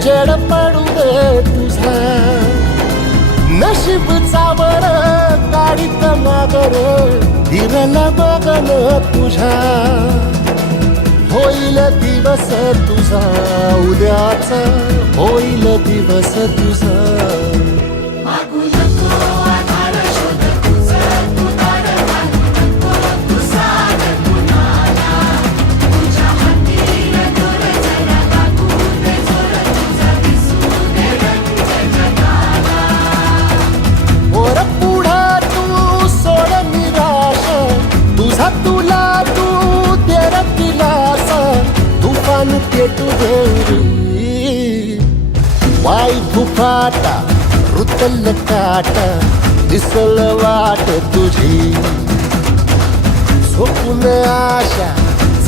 उजेड पडू दे तुझा नशीब चावळ काढीत मागर फिरला बघन तुझ्या होईल दिवस तुझा उद्याचा होईल दिवस तुझा तुला तू तेर दिलास तुफान पेटू देवरी वाई फुफाटा रुतल काटा दिसल वाट तुझी स्वप्न आशा